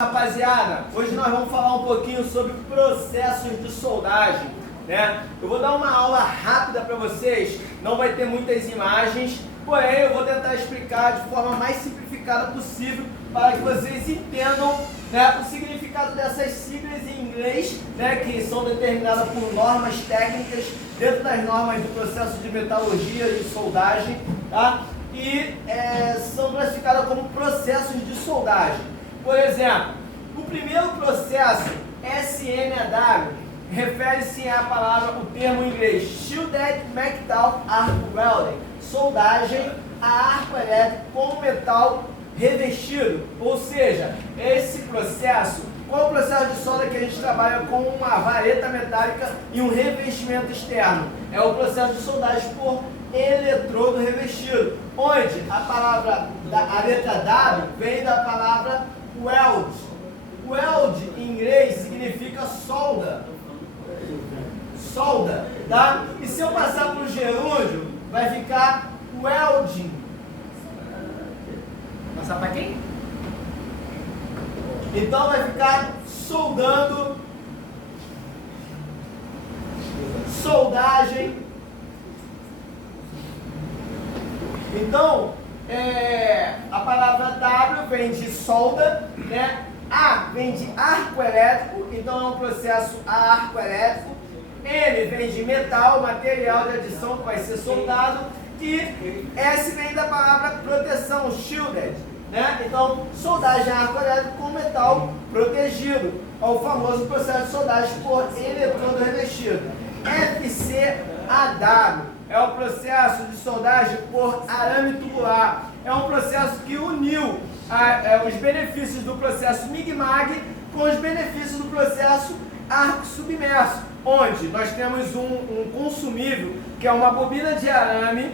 Rapaziada, hoje nós vamos falar um pouquinho sobre processos de soldagem, né? Eu vou dar uma aula rápida para vocês, não vai ter muitas imagens, porém eu vou tentar explicar de forma mais simplificada possível para que vocês entendam, né, o significado dessas siglas em inglês, né, que são determinadas por normas técnicas dentro das normas do processo de metalurgia e soldagem, tá? E são classificadas como processos de soldagem. Por exemplo, o primeiro processo, SMAW, refere-se à palavra, o termo em inglês, Shielded Metal Arc Welding, soldagem a arco elétrico com metal revestido. Ou seja, esse processo, qual é o processo de solda que a gente trabalha com uma vareta metálica e um revestimento externo? É o processo de soldagem por eletrodo revestido, onde a palavra, a letra W vem da palavra weld. Weld em inglês significa solda. Solda, tá? E se eu passar para o gerúndio, vai ficar welding. Passar para quem? Então vai ficar soldando, soldagem. Então, a palavra W vem de solda, né? A vem de arco elétrico, então é um processo a arco elétrico. M vem de metal, material de adição que vai ser soldado. E S vem da palavra proteção, shielded, né? Então, soldagem a arco elétrico com metal protegido. É o famoso processo de soldagem por eletrodo revestido. FCAW é o processo de soldagem por arame tubular. É um processo que uniu os benefícios do processo MIG-MAG com os benefícios do processo arco submerso, onde nós temos um consumível que é uma bobina de arame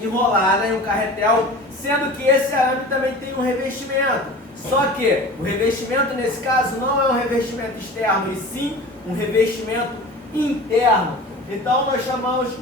enrolada em um carretel, sendo que esse arame também tem um revestimento. Só que o revestimento nesse caso não é um revestimento externo, e sim um revestimento interno. Então nós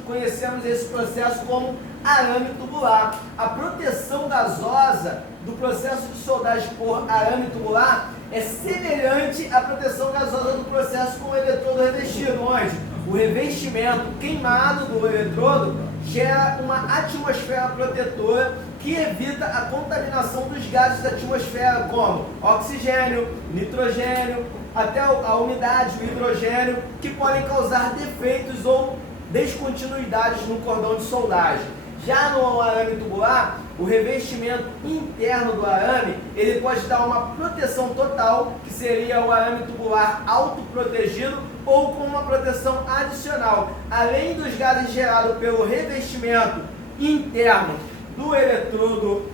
conhecemos esse processo como arame tubular. A proteção gasosa do processo de soldagem por arame tubular é semelhante à proteção gasosa do processo com o eletrodo revestido, onde o revestimento queimado do eletrodo gera uma atmosfera protetora que evita a contaminação dos gases da atmosfera, como oxigênio, nitrogênio, até a umidade, o hidrogênio, que podem causar defeitos ou descontinuidades no cordão de soldagem. Já no arame tubular, o revestimento interno do arame, ele pode dar uma proteção total, que seria o arame tubular autoprotegido, ou com uma proteção adicional. Além dos gases gerados pelo revestimento interno do eletrodo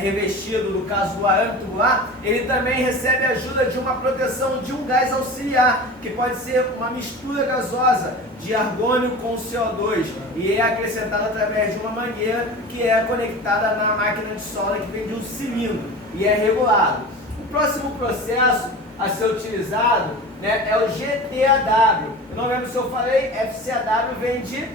revestido, no caso do arame tubular, ele também recebe a ajuda de uma proteção de um gás auxiliar, que pode ser uma mistura gasosa de argônio com CO2, e é acrescentado através de uma mangueira que é conectada na máquina de solda, que vem de um cilindro e é regulado. O próximo processo a ser utilizado, né, é o GTAW. Eu não lembro se eu falei, FCAW vem de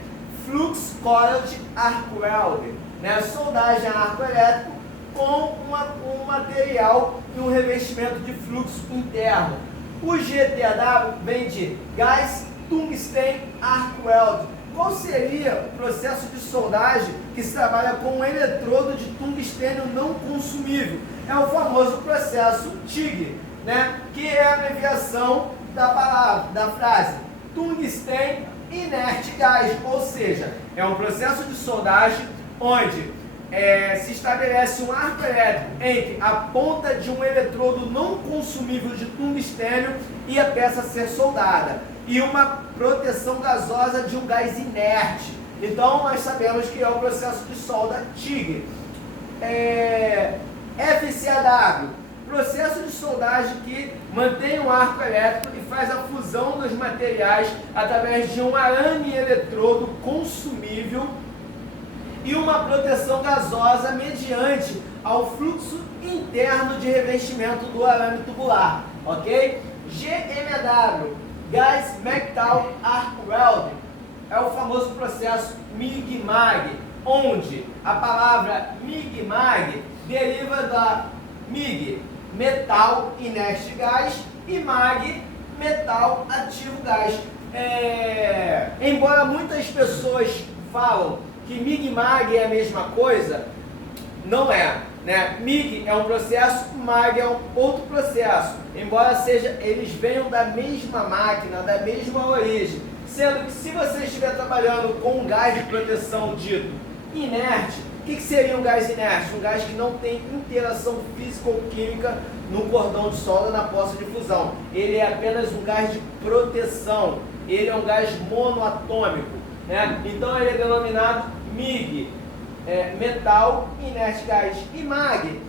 Flux Coiled Arc Welding, né, soldagem a arco elétrico com um material e um revestimento de fluxo interno. O GTAW vem de Gas Tungsten Arc Welding. Qual seria o processo de soldagem que se trabalha com um eletrodo de tungstênio não consumível? É o famoso processo TIG, né, que é a abreviação da frase Tungsten Inert Gas, ou seja, é um processo de soldagem onde se estabelece um arco elétrico entre a ponta de um eletrodo não consumível de tungstênio e a peça a ser soldada, e uma proteção gasosa de um gás inerte. Então nós sabemos que é o processo de solda TIG. FCAW, processo de soldagem que mantém o arco elétrico e faz a fusão dos materiais através de um arame eletrodo consumível e uma proteção gasosa mediante ao fluxo interno de revestimento do arame tubular, ok? GMAW, Gas Metal Arc Welding, é o famoso processo MIG-MAG, onde a palavra MIG-MAG deriva da MIG, metal inerte gás, e MAG, metal ativo gás. Embora muitas pessoas falam que MIG e MAG é a mesma coisa, não é, né? MIG é um processo, MAG é um outro processo, embora eles venham da mesma máquina, da mesma origem, sendo que se você estiver trabalhando com um gás de proteção dito inerte, o que seria um gás inerte? Um gás que não tem interação física ou química no cordão de solda na poça de fusão. Ele é apenas um gás de proteção, ele é um gás monoatômico, né? Então ele é denominado MIG, metal inerte gás. E MAG,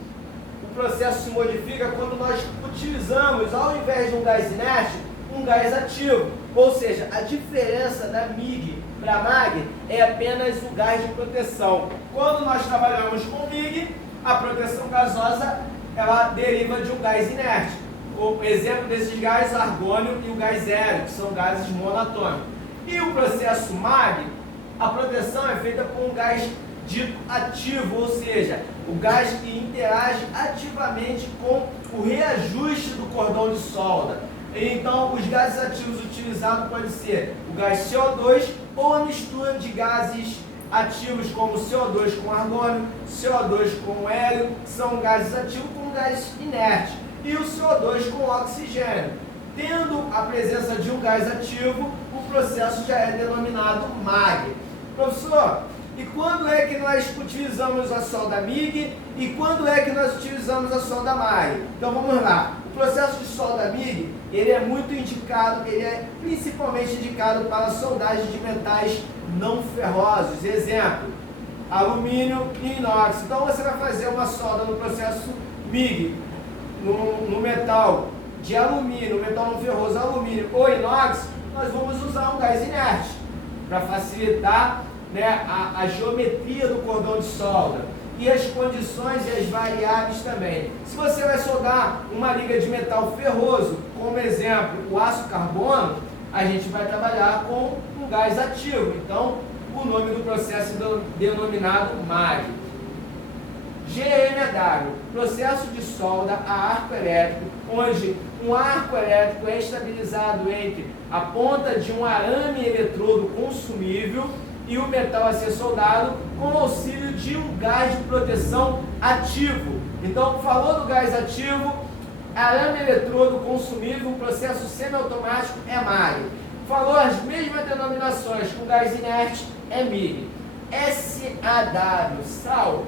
o processo se modifica quando nós utilizamos, ao invés de um gás inerte, um gás ativo. Ou seja, a diferença da MIG para MAG é apenas o gás de proteção. Quando nós trabalhamos com MIG, a proteção gasosa ela deriva de um gás inerte. O exemplo desses gases, argônio e o gás hélio, que são gases monoatômicos. E o processo MAG, a proteção é feita com um gás dito ativo, ou seja, o gás que interage ativamente com o reajuste do cordão de solda. Então, os gases ativos utilizados podem ser o gás CO2 ou a mistura de gases ativos como CO2 com argônio, CO2 com hélio, são gases ativos com gás inerte, e o CO2 com oxigênio. Tendo a presença de um gás ativo, o processo já é denominado MAG. Professor, e quando é que nós utilizamos a solda MIG e quando é que nós utilizamos a solda MAG? Então vamos lá. O processo de solda MIG, ele é muito indicado, ele é principalmente indicado para soldagem de metais não ferrosos. Exemplo, alumínio e inox. Então você vai fazer uma solda no processo MIG, no metal de alumínio, metal não ferroso, alumínio ou inox, nós vamos usar um gás inerte para facilitar, né, a geometria do cordão de solda e as condições e as variáveis também. Se você vai soldar uma liga de metal ferroso, como exemplo o aço carbono, a gente vai trabalhar com um gás ativo. Então o nome do processo é denominado MAG. GMW, processo de solda a arco elétrico, onde um arco elétrico é estabilizado entre a ponta de um arame eletrodo consumível e o metal a ser soldado com auxílio de um gás de proteção ativo. Então, falou do gás ativo, arame eletrodo consumível, processo semiautomático é MAG. Falou as mesmas denominações com gás inerte é MIG. SAW, sal,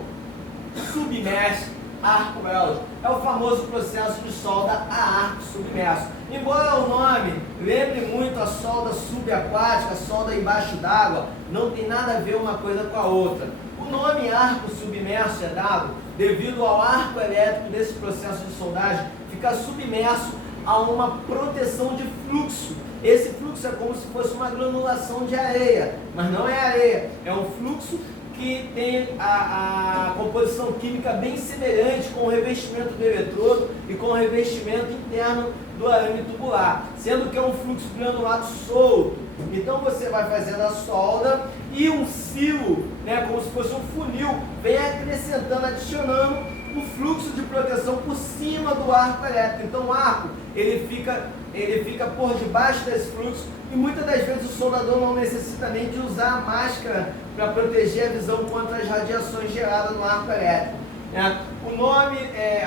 submerso, arco weld, é o famoso processo de solda a arco submerso. Embora o nome lembre muito a solda subaquática, a solda embaixo d'água, não tem nada a ver uma coisa com a outra. O nome arco submerso é dado devido ao arco elétrico desse processo de soldagem ficar submerso a uma proteção de fluxo. Esse fluxo é como se fosse uma granulação de areia, mas não é areia, é um fluxo que tem a composição química bem semelhante com o revestimento do eletrodo e com o revestimento interno do arame tubular, sendo que é um fluxo granulado solto. Então você vai fazendo a solda e um silo, né, como se fosse um funil, vem acrescentando, adicionando o fluxo de proteção por cima do arco elétrico. Então o arco ele fica por debaixo desse fluxo e muitas das vezes o soldador não necessita nem de usar a máscara para proteger a visão contra as radiações geradas no arco elétrico, né? O nome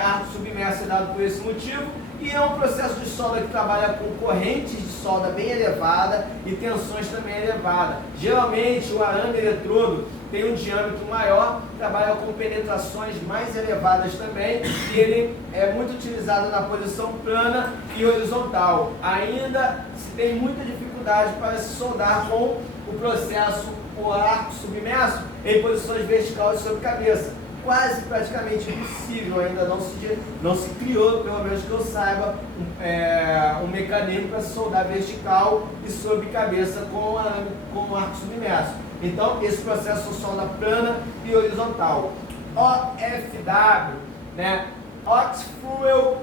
arco submerso é dado por esse motivo e é um processo de solda que trabalha com correntes de solda bem elevada e tensões também elevadas. Geralmente o arame eletrodo tem um diâmetro maior, trabalha com penetrações mais elevadas também e ele é muito utilizado na posição plana e horizontal. Ainda se tem muita dificuldade para se soldar com o processo o arco submerso em posições verticais sobre cabeça. Quase praticamente impossível, ainda não se criou, pelo menos que eu saiba, um mecanismo para soldar vertical e sobre cabeça com o arco submerso. Então, esse processo solda plana e horizontal. OFW, né? Ox Fuel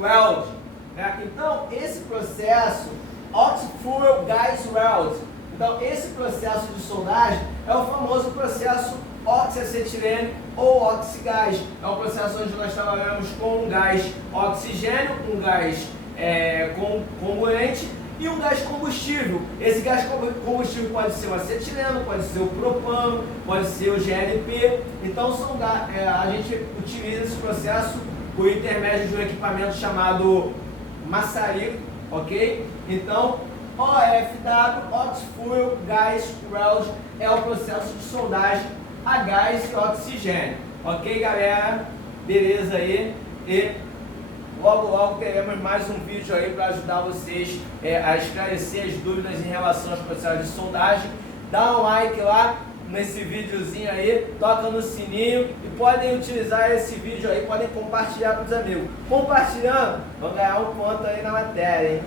Weld. Né? Então, esse processo, Ox Fuel Gas Weld. Então, esse processo de soldagem é o famoso processo oxiacetilene ou oxigás. É um processo onde nós trabalhamos com um gás oxigênio, um gás comburente e um gás combustível. Esse gás combustível pode ser o acetileno, pode ser o propano, pode ser o GNP. Então a gente utiliza esse processo por intermédio de um equipamento chamado maçarico, ok? Então, OFW, Oxfuel Gas Weld, é o processo de soldagem a gás e oxigênio. Ok, galera? Beleza aí? E logo teremos mais um vídeo aí para ajudar vocês a esclarecer as dúvidas em relação aos processos de soldagem. Dá um like lá nesse videozinho aí, toca no sininho e podem utilizar esse vídeo aí, podem compartilhar com os amigos. Compartilhando, vão ganhar um ponto aí na matéria, hein?